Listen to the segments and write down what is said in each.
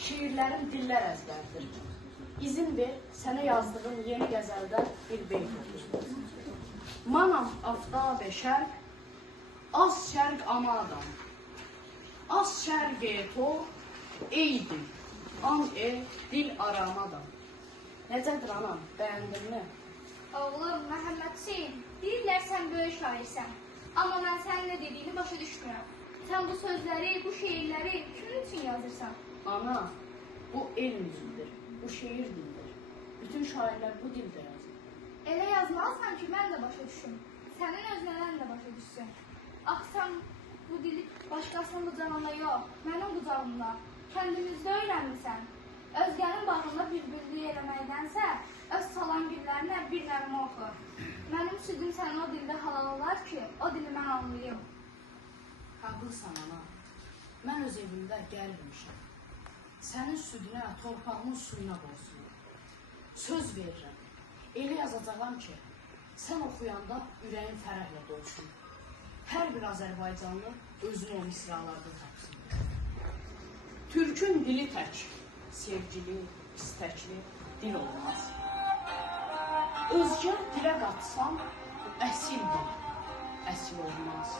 Şiirlərim dillər əzbərdir. İzin ver, sənə yazdığım yeni qəzəldən bir beyt oxuyum. Manam aftab-ı şərq, az şərq anadan. Az şərq to, eydir, an dil aramadan. Necədir anam, bəyəndinmi? Oğlum, Məhəmməd Hüseyin, deyirlər sən böyük şairsən. Amma mən sənin nə dediyini başa düşmürəm. Sən bu sözləri, bu şeirləri kimin üçün yazırsan? Ana, bu elm üzüdür, bu şeir dildir. Bütün şairlər bu dildə yazır. Elə yazmalısan ki, mən də başa düşüm. Sənin özlənən də başa düşsün. Axsan bu dili başqasının qucağında yox, mənim qucağımda. Kəndimizdə öyrənmirsən. Özgənin bağında bülbüllük eləməkdənsə, öz salan güllərinə bir nəğmə oxu. Mənim südüm sənə o dildə halal olar ki, o dili mən anlayım. Haqlısan ana, mən öz evimdə gəlmişəm. Sənin südünə, torpağımın suyuna borcluyum. Söz verirəm, elə yazacağam ki, sən oxuyanda ürəyin fərəhlə dolsun. Hər bir Azərbaycanlı özünü o misralarda tapsın. Türkün dili tək, sevgili, istəkli dil olmaz. Özgə dilə qatsam, əsil dil, əsil olmaz.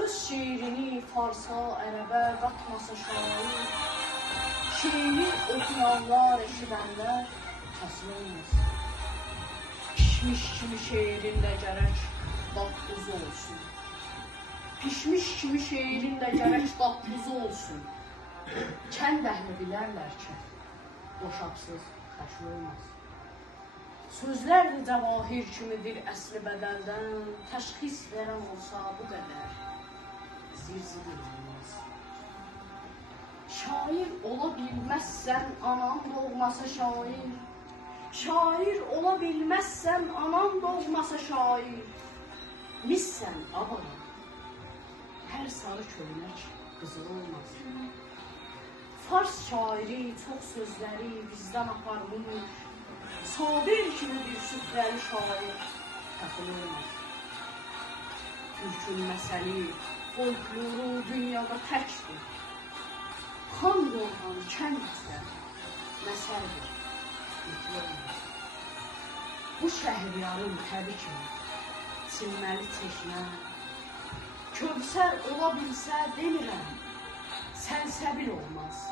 Öz şeirini farsa, ərəbə qatmasa şair, şeiri oxuyanlar, eşidənlər kəsil olmaz. Pişmiş kimi şeirin də gərək dadlısı olsun. Pişmiş kimi şeirin də gərək dadlısı olsun. Kənd əhli bilərlər ki, boşaqsız xəşl olmaz. Sözlər də cəvahir kimidir əsli bədəldən, təşxis verən olsa bu qədər zir-zibir olmaz. Şair ola bilməzsən, anan doğmasa şair. Şair ola bilməzsən, anan doğmasa şair. Missən abala, hər sarı köynək qızıl olmaz. Fars şairi çox sözləri bizdən aparmış, Sabir kimi bir süfrəli şair təxil olmaz. Türkün məsəli, folkloru dünyada təkdir. Xan yorğan kənd isə məsəldir, bitli olmaz. Bu şəhriyarın təbi kimi, silməli çeşmə, Kövsər ola bilsə demirəm, sənsəbil olmaz.